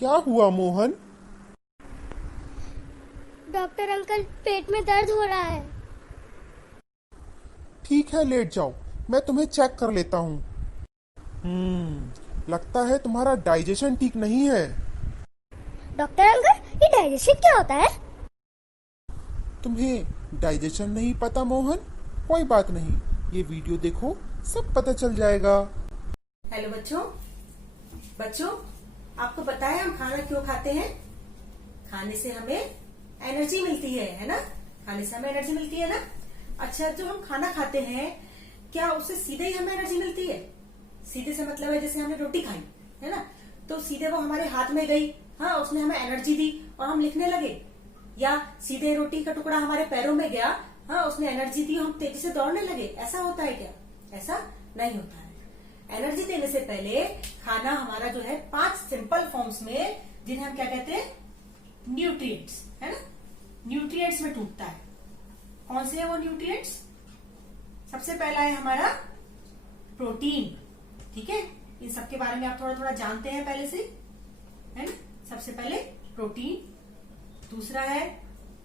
क्या हुआ Mohan? Doctor uncle, पेट में दर्द हो रहा है। ठीक है, लेट जाओ। मैं तुम्हें चेक कर लेता हूँ। लगता है तुम्हारा डाइजेशन ठीक नहीं है। डॉक्टर अंकल, ये डाइजेशन क्या होता है? तुम्हें डाइजेशन नहीं पता मोहन? कोई बात नहीं, ये वीडियो देखो, सब पता चल जाएगा। हेलो बच्चों। बच्चों, आपको पता है हम खाना क्यों खाते हैं? खाने से हमें एनर्जी मिलती है ना? खाने से हमें एनर्जी मिलती है ना? अच्छा, जो हम खाना खाते हैं, क्या उससे सीधे ही हमें एनर्जी मिलती है? सीधे से मतलब है जैसे हमने रोटी खाई है ना, तो सीधे वो हमारे हाथ में गई, हाँ, उसने हमें एनर्जी दी और हम लिखने लगे। या सीधे रोटी का टुकड़ा हमारे पैरों में गया, हाँ, उसने एनर्जी दी, हम तेजी से दौड़ने लगे। ऐसा होता है क्या? ऐसा नहीं होता है। एनर्जी देने से पहले खाना हमारा जो है 5 सिंपल फॉर्म्स में, जिन्हें हम क्या कहते हैं, न्यूट्रिएंट्स, है ना, न्यूट्रिएंट्स में टूटता है। कौन से है वो न्यूट्रिएंट्स? सबसे पहला है हमारा प्रोटीन। ठीक है, इन सबके बारे में आप थोड़ा थोड़ा जानते हैं पहले से, है ना? सबसे पहले प्रोटीन, दूसरा है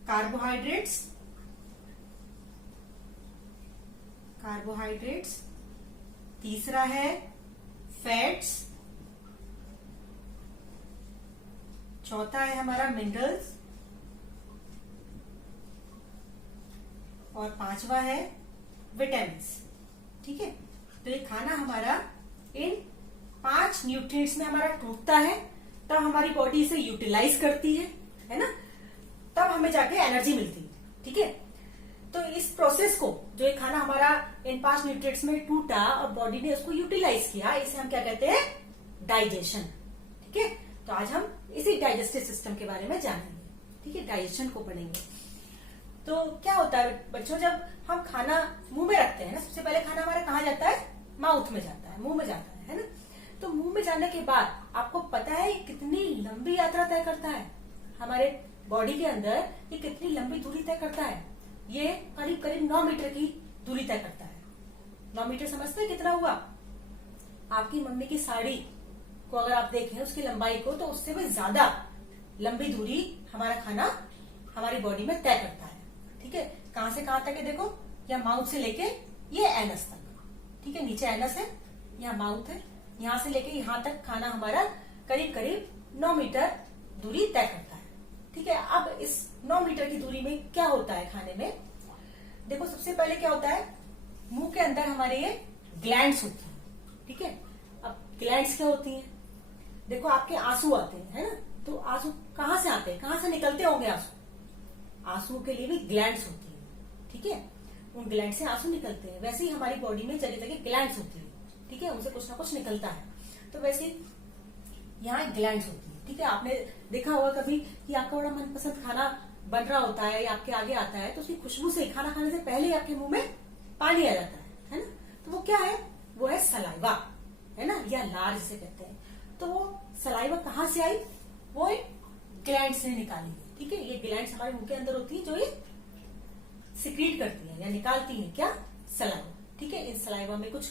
कार्बोहाइड्रेट्स। कार्बोहाइड्रेट्स, तीसरा है फैट्स, चौथा है हमारा मिनरल्स, और पांचवा है विटामिन्स। ठीक है, तो ये खाना हमारा इन 5 न्यूट्रिएंट्स में हमारा टूटता है, तब हमारी बॉडी इसे यूटिलाइज करती है ना, तब हमें जाके एनर्जी मिलती है। ठीक है, तो इस प्रोसेस को, जो ये खाना हमारा इन 5 न्यूट्रिएंट्स में टूटा और बॉडी ने उसको यूटिलाइज किया, इसे हम क्या कहते हैं? डाइजेशन। ठीक है, तो आज हम इसी डाइजेस्टिव सिस्टम के बारे में जानेंगे। ठीक है, डाइजेशन को पढ़ेंगे। तो क्या होता है बच्चों, जब हम खाना मुंह में रखते हैं ना, सबसे पहले खाना हमारा कहाँ जाता है? माउथ में जाता है, मुंह में जाता है ना? तो मुंह में जाने के बाद आपको पता है ये कितनी लंबी यात्रा तय करता है? हमारे बॉडी के अंदर ये कितनी लंबी दूरी तय करता है? ये करीब करीब 9 मीटर की दूरी तय करता है। 9 मीटर समझते हैं कितना हुआ? आपकी मम्मी की साड़ी को अगर आप देखें, उसकी लंबाई को, तो उससे भी ज्यादा लंबी दूरी हमारा खाना हमारी बॉडी में तय करता है। ठीक है, कहां से कहां तक है देखो, या माउथ से लेके ये एनस तक। ठीक है, नीचे एनस है, यहाँ माउथ है, यहां से लेके यहां तक खाना हमारा करीब करीब 9 मीटर दूरी तय करता है। ठीक है, अब इस 9 मीटर की दूरी में क्या होता है खाने में? देखो, सबसे पहले क्या होता है, मुंह के अंदर हमारे ये ग्लैंड्स होती हैं। ठीक है, अब ग्लैंड्स क्या होती हैं? देखो, आपके आंसू आते हैं, है ना? तो आंसू कहां से आते हैं, कहां से निकलते होंगे आंसू? आंसू के लिए भी ग्लैंड्स होती है। ठीक है, उन ग्लैंड से आंसू निकलते हैं। वैसे ही हमारी बॉडी में जगह जगह ग्लैंड्स होती है। ठीक है, उनसे कुछ ना कुछ निकलता है। तो वैसे यहाँ ग्लैंड्स होती है। ठीक है, आपने देखा होगा कभी कि आपका बड़ा मनपसंद खाना बन रहा होता है या आपके आगे आता है, तो उसकी खुशबू से, खाना खाने से पहले ही आपके मुंह में पानी आ जाता है ना? तो वो क्या है? वो है सलाइवा, है ना, या लार जिसे कहते हैं। तो वो सलाइवा कहाँ से आई? वो एक ग्लैंड से निकाली है। ठीक है, ये ग्लैंड्स हमारे मुंह के अंदर होती है, जो ये सिक्रीट करती है या निकालती है क्या? सलाइवा। ठीक है, इन सलाइवा में कुछ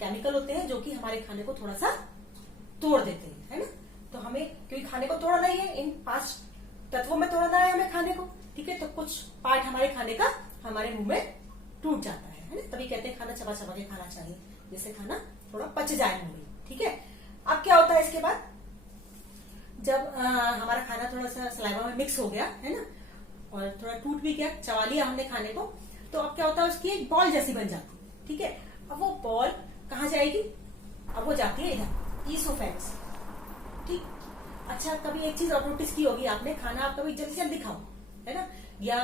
केमिकल होते हैं जो कि हमारे खाने को थोड़ा सा तोड़ देते हैं, है ना? तो हमें, क्योंकि खाने को तोड़ना ही है, इन 5 तत्वों में तोड़ना है हमें खाने को। ठीक है, तो कुछ पार्ट हमारे खाने का हमारे मुंह में टूट जाता है ना? तभी कहते हैं खाना चबा चबा के खाना चाहिए, जिससे खाना थोड़ा पच जाए मुंह में। ठीक है, अब क्या होता है इसके बाद, जब हमारा खाना थोड़ा सा सलाइवा में मिक्स हो गया, है ना, और थोड़ा टूट भी गया, चबा लिया हमने खाने को, तो अब क्या होता है, उसकी एक बॉल जैसी बन जाती है। ठीक है, अब वो बॉल कहाँ जाएगी? अब वो जाती है इधर, ईसोफेगस। ठीक, अच्छा, कभी एक चीज और नोटिस की होगी आपने, खाना आप कभी जल्दी जल्दी खाओ, है ना, या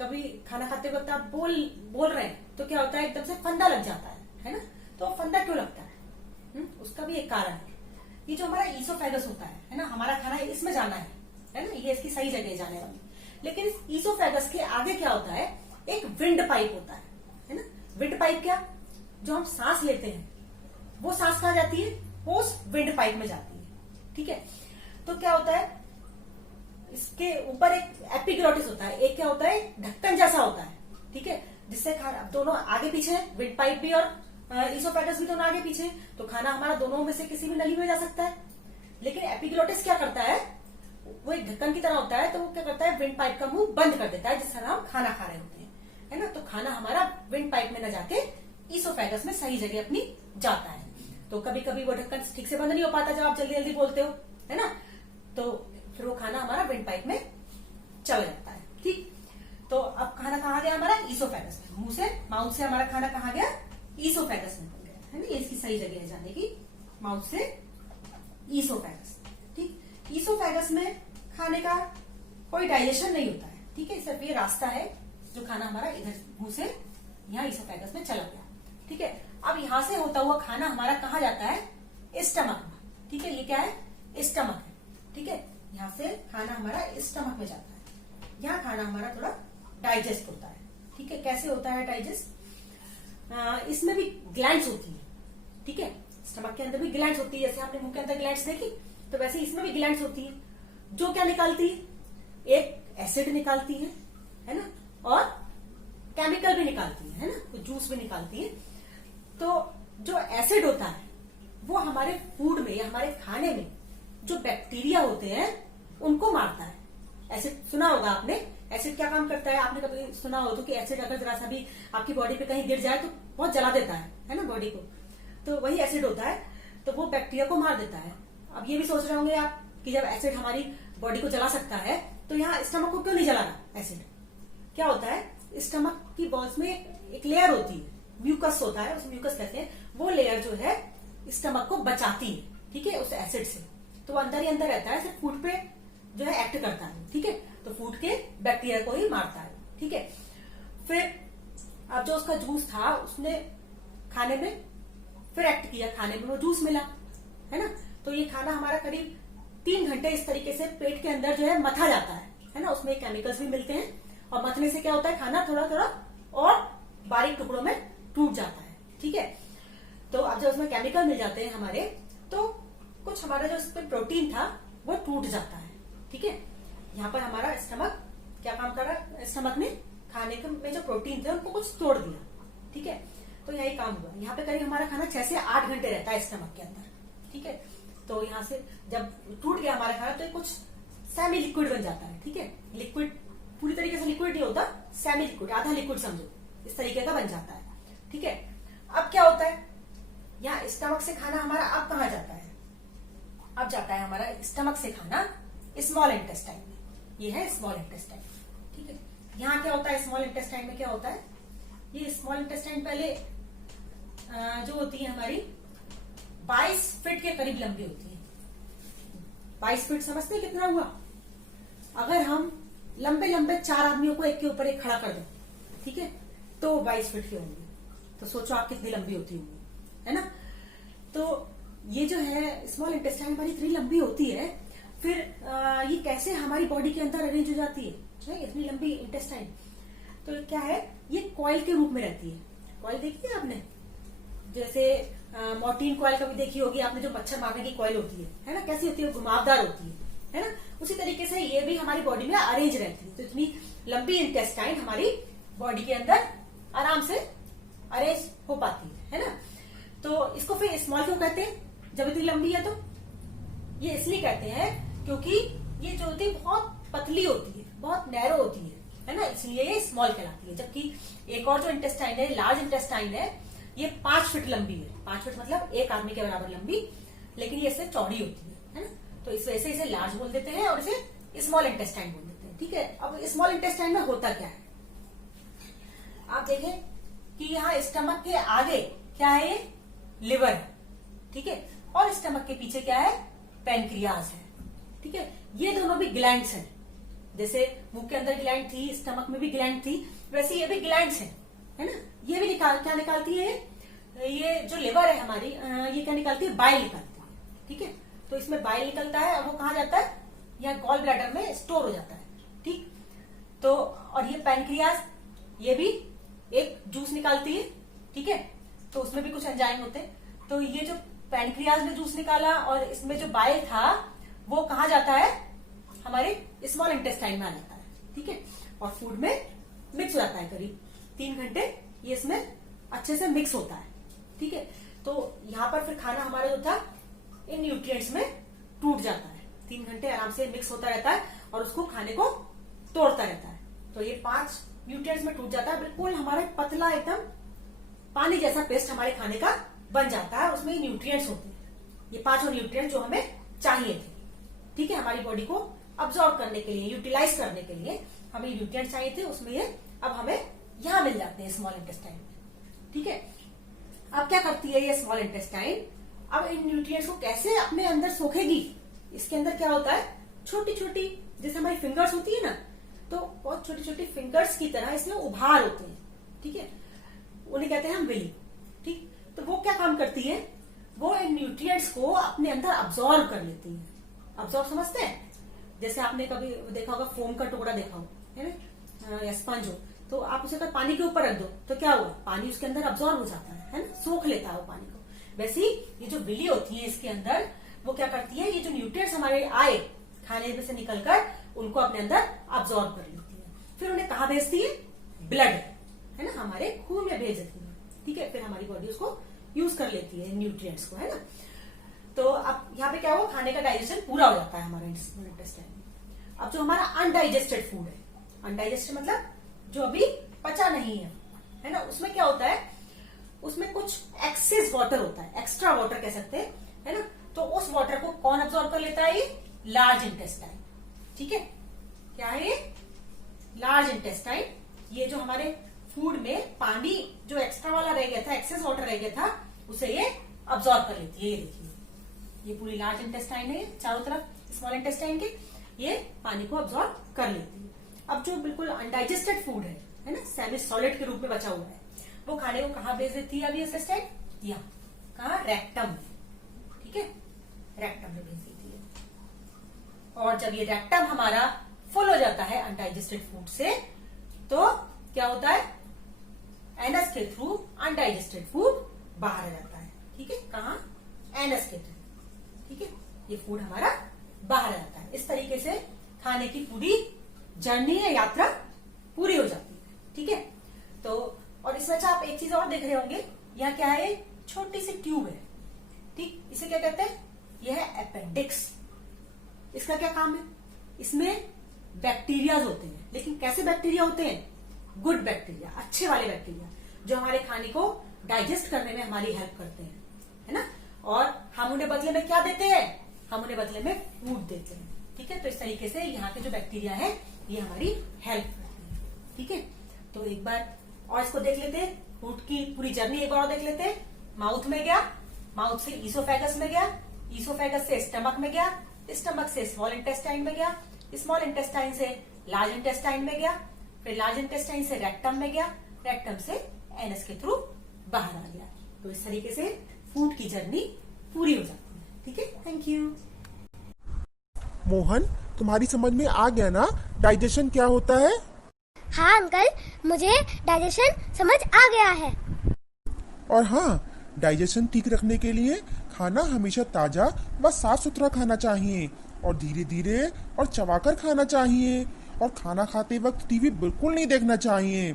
कभी खाना खाते वक्त आप बोल रहे हैं, तो क्या होता है, एकदम से फंदा लग जाता है ना? तो फंदा क्यों लगता है? उसका भी एक कारण है। ये जो हमारा ईसोफेगस होता है ना, हमारा खाना इसमें जाना है ना, ये इसकी सही जगह जाने वाली। लेकिन इस ईसोफेगस के आगे क्या होता है? एक विंड पाइप होता है ना? विंड पाइप क्या? जो हम सांस लेते हैं, वो सांस कहाँ जाती है? वो उस विंड पाइप में जाती है। ठीक है, तो क्या होता है, इसके ऊपर एक एपिग्लोटिस होता है, एक क्या होता है, ढक्कन जैसा होता है। ठीक है, जिससे खाना, दोनों आगे पीछे, विंड पाइप भी और ईसोफेगस भी दोनों आगे पीछे, तो खाना हमारा दोनों में से किसी भी नली में जा सकता है। लेकिन एपिग्लोटिस क्या करता है, वो एक ढक्कन की तरह होता है, तो वो क्या करता है, विंड पाइप का मुंह बंद कर देता है, जिस तरह हम खाना खा रहे होते हैं, है ना। तो खाना हमारा विंड पाइप में न जाके ईसोफेगस में सही जगह अपनी जाता है। तो कभी कभी वो ढक्कन ठीक से बंद नहीं हो पाता जब आप जल्दी जल्दी बोलते हो, है ना, तो फिर वो खाना हमारा विंड पाइप में चला जाता है। ठीक, तो अब खाना कहाँ गया हमारा, ईसोफेगस में। मुंह से, माउथ से हमारा खाना कहाँ गया, ईसोफेगस में गया, है ना। ये इसकी सही जगह है जाने की, माउथ से ईसोफेगस। ठीक, ईसोफेगस में खाने का कोई डाइजेशन नहीं होता है, ठीक है, सिर्फ ये रास्ता है जो खाना हमारा इधर मुंह से यहाँ ईसोफेगस में चला गया। ठीक है, अब यहां से होता हुआ खाना हमारा कहाँ जाता है, स्टमक में। ठीक है, ये क्या है, स्टमक है। ठीक है, यहाँ से खाना हमारा स्टमक में जाता है। यहाँ खाना हमारा थोड़ा डाइजेस्ट होता है। ठीक है, कैसे होता है डाइजेस्ट, इसमें भी ग्लैंड्स होती है। ठीक है, स्टमक के अंदर भी ग्लैंड्स होती है, जैसे आपने मुंह के अंदर ग्लैंड्स देखी, तो वैसे इसमें भी ग्लैंड्स होती है, जो क्या निकालती है, एक एसिड निकालती है ना, और केमिकल भी निकालती है ना, तो जूस भी निकालती है। तो जो एसिड होता है वो हमारे फूड में या हमारे खाने में जो बैक्टीरिया होते हैं उनको मारता है। एसिड सुना होगा आपने, एसिड क्या काम करता है, आपने कभी सुना हो तो कि एसिड अगर जरा सा भी आपकी बॉडी पे कहीं गिर जाए तो बहुत जला देता है ना बॉडी को, तो वही एसिड होता है, तो वो बैक्टीरिया को मार देता है। अब ये भी सोच रहे होंगे आप कि जब एसिड हमारी बॉडी को जला सकता है तो यहाँ स्टमक को क्यों नहीं जला रहा एसिड। क्या होता है, स्टमक की वॉल्स में एक लेयर होती है, म्यूकस होता है, उसे म्यूकस कहते हैं, वो लेयर जो है स्टमक को बचाती है, ठीक है, उस एसिड से। तो वो अंदर ही अंदर रहता है, सिर्फ फूड पे जो है एक्ट करता है, ठीक है, तो फूड के बैक्टीरिया को ही मारता है। ठीक है, फिर अब जो उसका जूस था उसने खाने में फिर एक्ट किया, खाने में वो जूस मिला, है ना, तो ये खाना हमारा करीब 3 घंटे इस तरीके से पेट के अंदर जो है मथा जाता है ना, उसमें केमिकल्स भी मिलते हैं, और मथने से क्या होता है, खाना थोड़ा थोड़ा और बारीक टुकड़ों में टूट जाता है। ठीक है, तो अब जब उसमें केमिकल मिल जाते हैं हमारे, तो कुछ हमारा जो इसमें प्रोटीन था वो टूट जाता है। ठीक है, यहाँ पर हमारा स्टमक क्या काम कर रहा है, स्टमक ने खाने में जो प्रोटीन थे उनको कुछ तोड़ दिया। ठीक है, तो यही काम हुआ। यहाँ पे करीब हमारा खाना 6 से 8 घंटे रहता है स्टमक के अंदर। ठीक है, तो यहाँ से जब टूट गया हमारा खाना तो कुछ सेमी लिक्विड बन जाता है। ठीक है, लिक्विड पूरी तरीके से लिक्विड नहीं होता, सेमी लिक्विड, आधा लिक्विड समझो, इस तरीके का बन जाता है। ठीक है, अब क्या होता है, यहाँ स्टमक से खाना हमारा अब कहाँ जाता है, अब जाता है हमारा स्टमक से खाना स्मॉल इंटेस्टाइन में। ये है स्मॉल इंटेस्टाइन। ठीक है, यहाँ क्या होता है, स्मॉल इंटेस्टाइन में क्या होता है, ये स्मॉल इंटेस्टाइन पहले जो होती है हमारी 22 फीट के करीब लंबी होती है। 22 फीट समझते हैं कितना हुआ, अगर हम लंबे लंबे 4 आदमियों को एक के ऊपर एक खड़ा कर दें, ठीक है, तो 22 फीट के होंगे। तो सोचो आप कितनी लंबी होती होंगी, है ना। तो ये जो है स्मॉल इंटेस्टाइन हमारी इतनी लंबी होती है, फिर ये कैसे हमारी बॉडी के अंदर अरेंज हो जाती है इतनी लंबी इंटेस्टाइन। तो क्या है, ये कॉइल के रूप में रहती है। कॉइल देखी है आपने, जैसे मोर्टीन कॉइल कभी देखी होगी आपने, जो मच्छर मारने की कॉइल होती है ना, कैसी होती है, घुमावदार होती है ना, उसी तरीके से ये भी हमारी बॉडी में अरेंज रहती है। तो इतनी लंबी इंटेस्टाइन हमारी बॉडी के अंदर आराम से अरेंज हो पाती है ना। तो इसको फिर स्मॉल क्यों कहते हैं, जब इतनी लंबी है तो ये इसलिए कहते हैं क्योंकि ये जो होती है बहुत पतली होती है, बहुत नैरो होती है ना, इसलिए ये स्मॉल कहलाती है। जबकि एक और जो इंटेस्टाइन है, लार्ज इंटेस्टाइन है, ये 5 फीट लंबी है। 5 फीट मतलब एक आदमी के बराबर लंबी, लेकिन ये इससे चौड़ी होती है ना, तो इस वजह से इसे लार्ज बोल देते हैं और इसे स्मॉल इंटेस्टाइन बोल देते हैं। ठीक है, अब स्मॉल इंटेस्टाइन में होता क्या है, आप देखें कि यहाँ स्टमक के आगे क्या है, ये लिवर है, ठीक है, और स्टमक के पीछे क्या है, पैनक्रियाज है। ठीक है, ये दोनों भी ग्लैंड्स हैं, जैसे मुंह के अंदर ग्लैंड थी, स्टमक में भी ग्लैंड थी, वैसे ये भी ग्लैंड्स हैं, है ना। ये भी क्या निकालती है, ये जो लिवर है हमारी, ये क्या निकालती है, बाइल निकालती है। ठीक है, तो इसमें बाइल निकलता है और वो कहाँ जाता है, यहाँ गॉल ब्लैडर में स्टोर हो जाता है। ठीक, तो और ये पैनक्रियाज, ये भी एक जूस निकालती है। ठीक है, तो उसमें भी कुछ एंजाइम होते हैं। तो ये जो पैनक्रियाज ने जूस निकाला और इसमें जो बाइल था वो कहाँ जाता है, हमारे स्मॉल इंटेस्टाइन में आ जाता है। ठीक है, और फूड में मिक्स हो जाता है, करीब 3 घंटे ये इसमें अच्छे से मिक्स होता है। ठीक है, तो यहाँ पर फिर खाना हमारा जो था इन न्यूट्रिएंट्स में टूट जाता है। 3 घंटे आराम से मिक्स होता रहता है और उसको खाने को तोड़ता रहता है। तो ये 5 न्यूट्रिएंट्स में टूट जाता है, बिल्कुल हमारे पतला एकदम पानी जैसा पेस्ट हमारे खाने का बन जाता है। उसमें न्यूट्रिएंट्स होते हैं, ये 5 न्यूट्रिएंट्स जो हमें चाहिए थे। ठीक है, हमारी बॉडी को अब्सॉर्ब करने के लिए, यूटिलाइज करने के लिए हमें न्यूट्रिएंट्स चाहिए थे। उसमें ये अब हमें यहां मिल जाते हैं स्मॉल इंटेस्टाइन में। ठीक है, अब क्या करती है ये स्मॉल इंटेस्टाइन, अब इन न्यूट्रिएंट्स को कैसे अपने अंदर सोखेगी। इसके अंदर क्या होता है, छोटी छोटी जैसे हमारी फिंगर्स होती है ना, तो बहुत छोटी छोटी फिंगर्स की तरह इसमें उभार होते हैं। ठीक है, उन्हें कहते हैं हम विली। ठीक, तो वो क्या काम करती है, वो इन न्यूट्रिएंट्स को अपने अंदर अब्सॉर्ब कर लेती है। अब्सॉर्ब समझते हैं, जैसे आपने कभी देखा होगा फोम का टुकड़ा देखा हो, है ना, या स्पंज हो, तो आप उसे अगर पानी के ऊपर रख दो तो क्या होगा, पानी उसके अंदर अब्सॉर्ब हो जाता है ना, सोख लेता है वो पानी को। वैसे ही ये जो विली होती है इसके अंदर, वो क्या करती है, ये जो न्यूट्रिएंट्स हमारे आए खाने में से निकलकर उनको अपने अंदर अब्सॉर्ब कर लेती है। फिर उन्हें कहाँ भेजती है, ब्लड, है ना, हमारे खून में भेज देती है। ठीक है, फिर हमारी बॉडी उसको यूज कर लेती है न्यूट्रिएंट्स को, है ना। तो अब यहाँ पे क्या हुआ, खाने का डाइजेशन पूरा हो जाता है हमारे इंटेस्टाइन में। अब जो हमारा अनडाइजेस्टेड फूड है, अनडाइजेस्टेड मतलब जो अभी पचा नहीं है ना, उसमें क्या होता है, उसमें कुछ एक्सेस वाटर होता है, एक्स्ट्रा वाटर कह सकते हैं, है ना। तो उस वाटर को कौन अब्सॉर्ब कर लेता है, ये लार्ज इंटेस्टाइन। ठीक है, क्या है ये, लार्ज इंटेस्टाइन। ये जो हमारे फूड में पानी जो एक्स्ट्रा वाला रह गया था, एक्सेस वाटर रह गया था, उसे ये अब्सॉर्ब कर लेती है। ये देखिए, ये पूरी लार्ज इंटेस्टाइन है, चारों तरफ स्मॉल इंटेस्टाइन के, ये पानी को अब्सॉर्ब कर लेती है। अब जो बिल्कुल अनडाइजेस्टेड फूड है ना, सेमी सॉलिड के रूप में बचा हुआ है, वो खाने को कहाँ भेज देती है अभी इंटेस्टाइन, यहाँ कहा, रेक्टम में। ठीक है, रेक्टम में भेज देती है। और जब ये रेक्टम हमारा फुल हो जाता है अनडाइजेस्टेड फूड से, तो क्या होता है, एनस के थ्रू अनडाइजेस्टेड फूड बाहर आ जाता है। ठीक है, कहा, एनस के थ्रू। ठीक है, ये फूड हमारा बाहर आ जाता है। इस तरीके से खाने की पूरी जर्नी या यात्रा पूरी हो जाती है। ठीक है, तो और इसमें अच्छा आप एक चीज और देख रहे होंगे, यहाँ क्या है, छोटी सी ट्यूब है। ठीक, इसे क्या कहते हैं, यह है अपेंडिक्स। इसका क्या काम है, इसमें बैक्टीरिया होते हैं, लेकिन कैसे बैक्टीरिया होते हैं, गुड बैक्टीरिया, अच्छे वाले बैक्टीरिया, जो हमारे खाने को डाइजेस्ट करने में हमारी हेल्प करते हैं, है ना। और हम उन्हें बदले में क्या देते हैं, हम उन्हें बदले में फूड देते हैं। ठीक है, तो इस तरीके से यहाँ के जो बैक्टीरिया है ये हमारी हेल्प करते हैं। ठीक है, तो एक बार और इसको देख लेते हैं, फूड की पूरी जर्नी एक बार और देख लेते हैं। माउथ में गया, माउथ से ईसोफेगस में गया, ईसोफेगस से स्टमक में गया, स्टमक से स्मॉल इंटेस्टाइन में गया, स्मॉल इंटेस्टाइन से लार्ज इंटेस्टाइन में गया, फिर लार्ज इंटेस्टाइन से रेक्टम में गया, रेक्टम से एनस के थ्रू बाहर आ गया। तो इस तरीके से फूड की जर्नी पूरी हो जाती है। ठीक है, थैंक यू। मोहन, तुम्हारी समझ में आ गया ना डाइजेशन क्या होता है? हाँ अंकल, मुझे डाइजेशन समझ आ गया है। और हाँ, डाइजेशन ठीक रखने के लिए खाना हमेशा ताजा व साफ सुथरा खाना चाहिए, और धीरे धीरे और चबाकर खाना चाहिए, और खाना खाते वक्त टीवी बिल्कुल नहीं देखना चाहिए।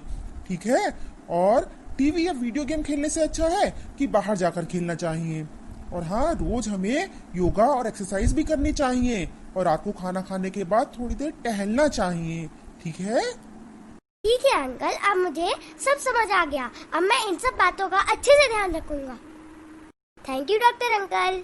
ठीक है, और टीवी या वीडियो गेम खेलने से अच्छा है कि बाहर जाकर खेलना चाहिए। और हाँ, रोज हमें योगा और एक्सरसाइज भी करनी चाहिए, और रात को खाना खाने के बाद थोड़ी देर टहलना चाहिए। ठीक है? ठीक है अंकल, अब मुझे सब समझ आ गया। अब मैं इन सब बातों का अच्छे से ध्यान रखूंगा। Thank you doctor uncle.